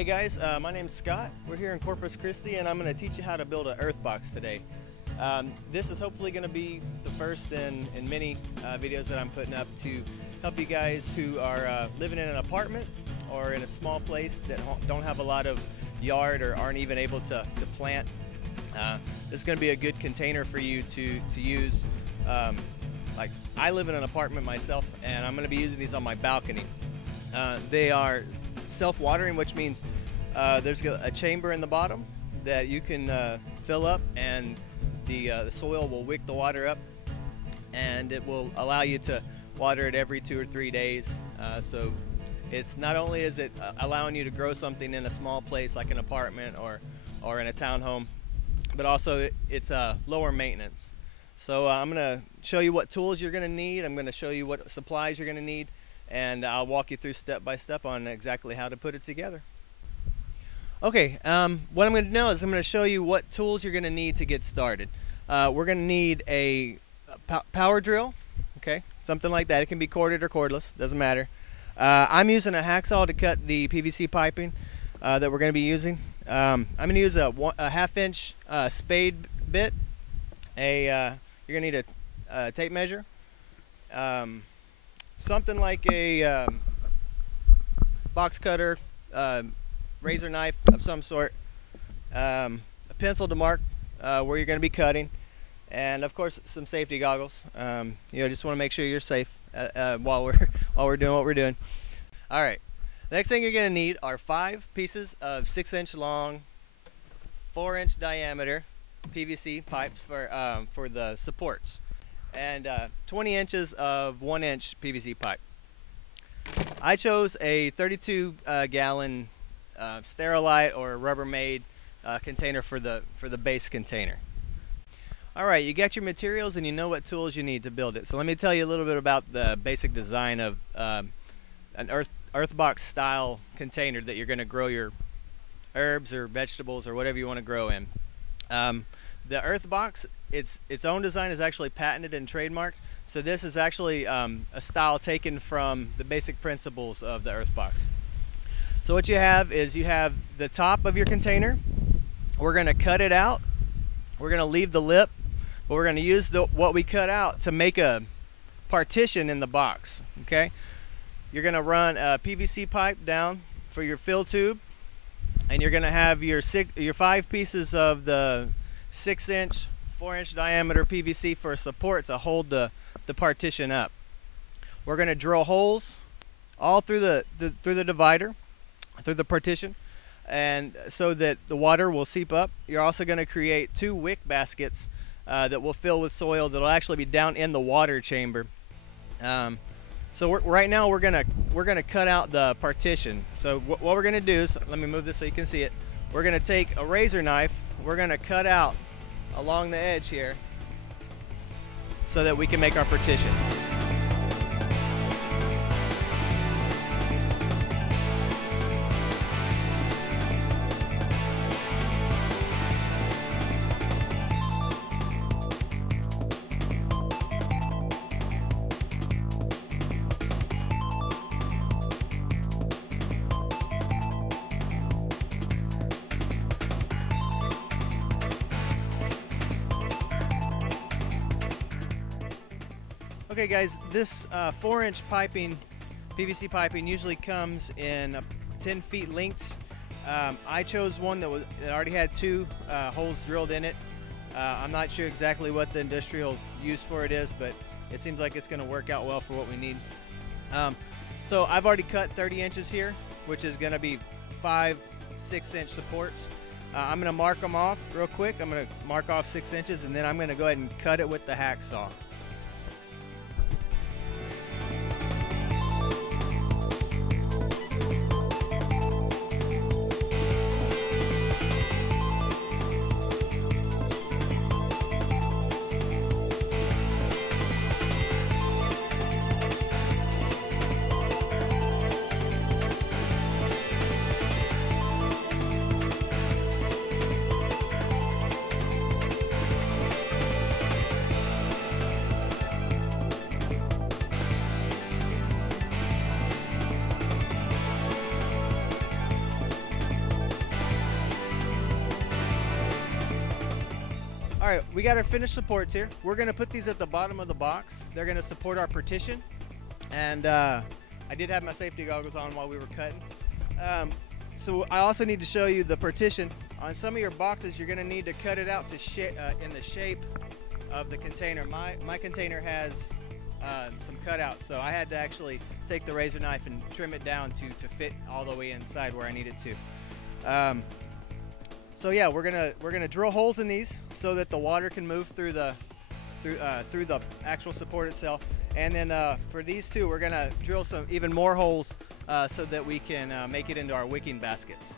Hey guys, my name's Scott. We're here in Corpus Christi and I'm going to teach you how to build an Earthbox today. This is hopefully going to be the first in many videos that I'm putting up to help you guys who are living in an apartment or in a small place that don't have a lot of yard or aren't even able to plant. This is going to be a good container for you to use. Like I live in an apartment myself and I'm going to be using these on my balcony. They are self-watering, which means there's a chamber in the bottom that you can fill up, and the soil will wick the water up, and it will allow you to water it every 2 or 3 days. So it's not only is it allowing you to grow something in a small place like an apartment or in a townhome, but also it's lower maintenance. So I'm going to show you what tools you're going to need. I'm going to show you what supplies you're going to need, and I'll walk you through step by step on exactly how to put it together. Okay, what I'm going to do now is I'm going to show you what tools you're going to need to get started. We're going to need a power drill, okay, something like that. It can be corded or cordless, doesn't matter. I'm using a hacksaw to cut the PVC piping that we're going to be using. I'm going to use a 1/2 inch spade bit. You're going to need a tape measure. Something like a box cutter, razor knife of some sort, a pencil to mark where you're going to be cutting, and of course some safety goggles. You know, just want to make sure you're safe while we're doing what we're doing. All right, next thing you're going to need are 5 pieces of 6-inch long, 4-inch diameter PVC pipes for the supports, and 20 inches of 1-inch PVC pipe. I chose a 32 gallon Sterilite or Rubbermaid container for the base container. Alright, you got your materials and you know what tools you need to build it. So let me tell you a little bit about the basic design of an Earthbox style container that you're going to grow your herbs or vegetables or whatever you want to grow in. The Earthbox, its own design is actually patented and trademarked. So this is actually a style taken from the basic principles of the Earthbox. So what you have is you have the top of your container. We're going to cut it out. We're going to leave the lip, but we're going to use what we cut out to make a partition in the box. Okay, you're going to run a PVC pipe down for your fill tube, and you're going to have your 5 pieces of the 6-inch, 4-inch diameter PVC for support to hold the partition up. We're going to drill holes all through the divider, through the partition, and so that the water will seep up. You're also going to create 2 wick baskets that will fill with soil that will actually be down in the water chamber. So right now we're gonna cut out the partition. So what we're gonna do is, let me move this so you can see it. We're gonna take a razor knife. We're gonna cut out along the edge here so that we can make our partition. Okay guys, this 4-inch piping, PVC piping, usually comes in 10 feet lengths. I chose one that already had 2 holes drilled in it. I'm not sure exactly what the industrial use for it is, but it seems like it's going to work out well for what we need. So I've already cut 30 inches here, which is going to be 5 6-inch supports. I'm going to mark them off real quick. I'm going to mark off 6 inches, and then I'm going to go ahead and cut it with the hacksaw. right, we got our finished supports here. We're gonna put these at the bottom of the box. They're gonna support our partition. And I did have my safety goggles on while we were cutting. So I also need to show you the partition. On some of your boxes, you're gonna need to cut it out to in the shape of the container. My container has some cutouts, so I had to actually take the razor knife and trim it down to fit all the way inside where I need it to. So yeah, we're gonna drill holes in these so that the water can move through the actual support itself. And then for these two, we're gonna drill some even more holes so that we can make it into our wicking baskets.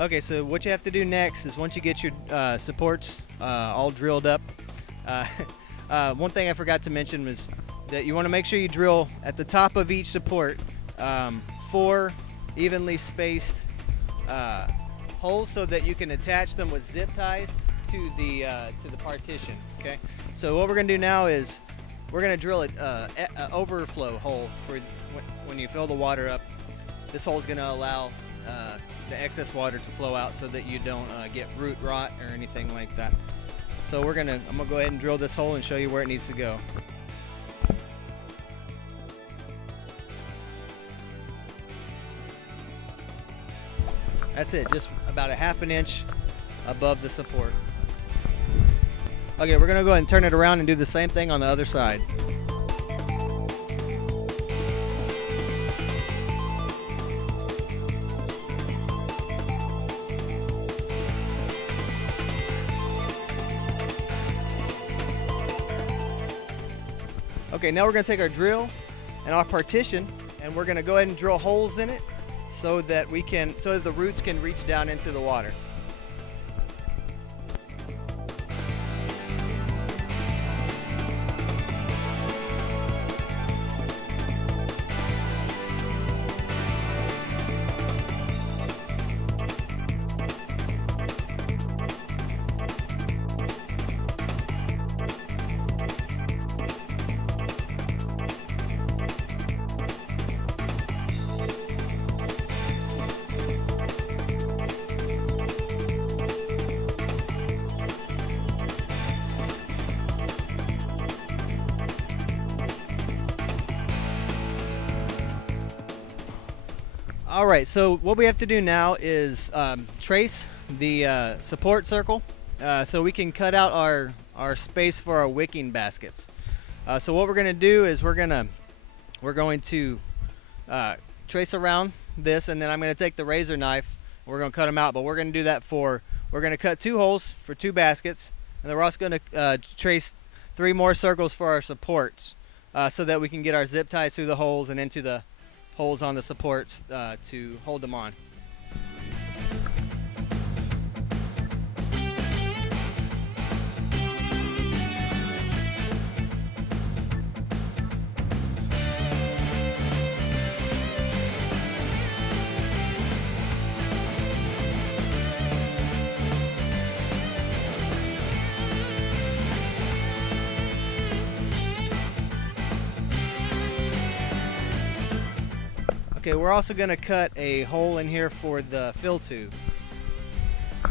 Okay, so what you have to do next is once you get your supports all drilled up, one thing I forgot to mention was that you want to make sure you drill at the top of each support 4 evenly spaced holes so that you can attach them with zip ties to the partition. Okay, so what we're going to do now is we're going to drill an overflow hole for when you fill the water up. This hole is going to allow the excess water to flow out so that you don't get root rot or anything like that. So I'm gonna go ahead and drill this hole and show you where it needs to go. That's it, just about a ½ inch above the support. Okay, we're gonna go ahead and turn it around and do the same thing on the other side. Okay, now we're going to take our drill and our partition and we're going to go ahead and drill holes in it so that the roots can reach down into the water. Alright, so what we have to do now is trace the support circle so we can cut out our space for our wicking baskets. So what we're going to do is we're going to trace around this, and then I'm going to take the razor knife and we're going to cut them out. But we're going to do that we're going to cut 2 holes for 2 baskets, and then we're also going to trace 3 more circles for our supports so that we can get our zip ties through the holes and into the holes on the supports to hold them on. Okay, we're also going to cut a hole in here for the fill tube.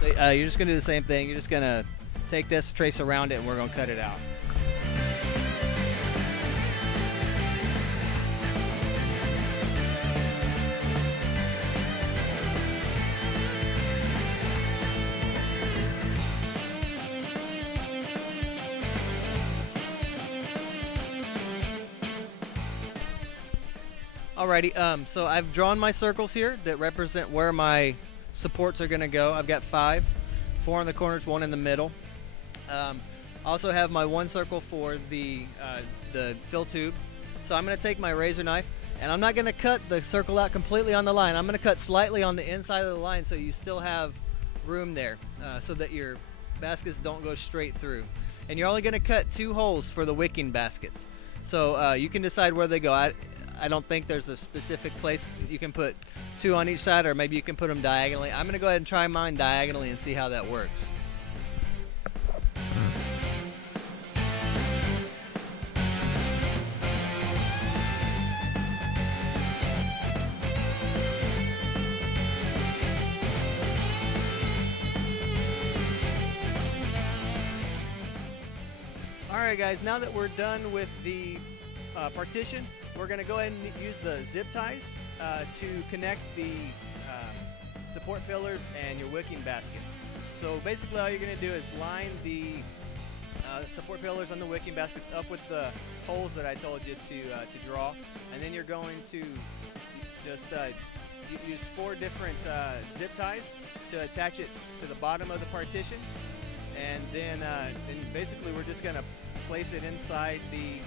So you're just going to do the same thing. You're just going to take this, trace around it, and we're going to cut it out. Alrighty, so I've drawn my circles here that represent where my supports are going to go. I've got 5, 4 in the corners, 1 in the middle. I also have my 1 circle for the fill tube. So I'm going to take my razor knife And I'm not going to cut the circle out completely on the line. I'm going to cut slightly on the inside of the line so you still have room there, so that your baskets don't go straight through. And you're only going to cut 2 holes for the wicking baskets. So you can decide where they go. I don't think there's a specific place. You can put 2 on each side, or maybe you can put them diagonally. I'm going to go ahead and try mine diagonally and see how that works. Alright guys, now that we're done with the partition, we're going to go ahead and use the zip ties to connect the support pillars and your wicking baskets. So basically all you're going to do is line the support pillars on the wicking baskets up with the holes that I told you to draw, and then you're going to just use 4 different zip ties to attach it to the bottom of the partition, and then basically we're just going to place it inside the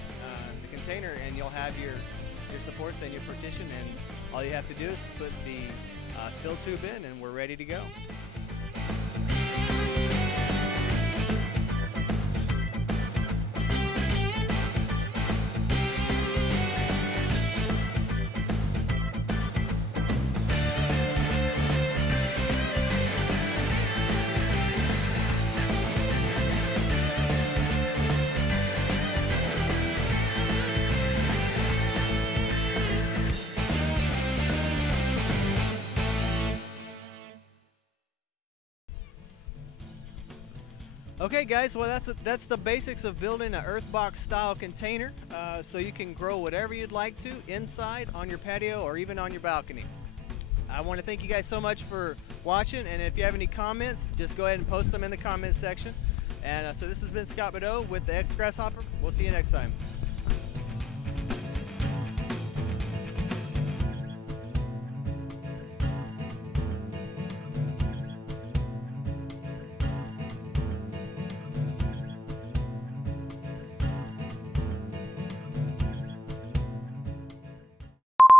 container, and you'll have your supports and your partition, and all you have to do is put the fill tube in and we're ready to go. Okay guys, well that's the basics of building an Earthbox style container, so you can grow whatever you'd like to inside, on your patio, or even on your balcony. I want to thank you guys so much for watching, and if you have any comments, just go ahead and post them in the comments section. And so this has been Scott Badeau with the X Grasshopper. We'll see you next time.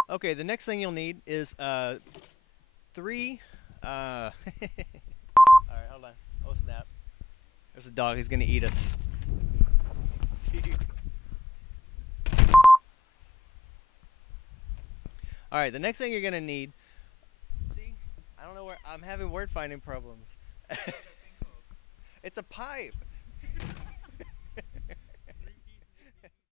Okay, the next thing you'll need is 3 alright, hold on. Oh snap. There's a dog, he's gonna eat us. Alright, the next thing you're gonna need, see, I don't know where, I'm having word finding problems. It's a pipe.